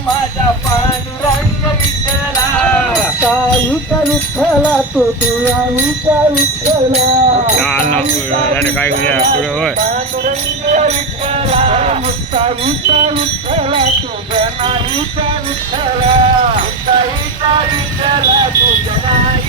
माझा पांडुरंग विठ्ठला विठ्ठला तो तुला विठ्ठला काय पांडुरंग विठ्ठला मुक्ता विठ्ठला तुझ नाही विठ्ठला मुक्ता विठ्ठला तुझ नाही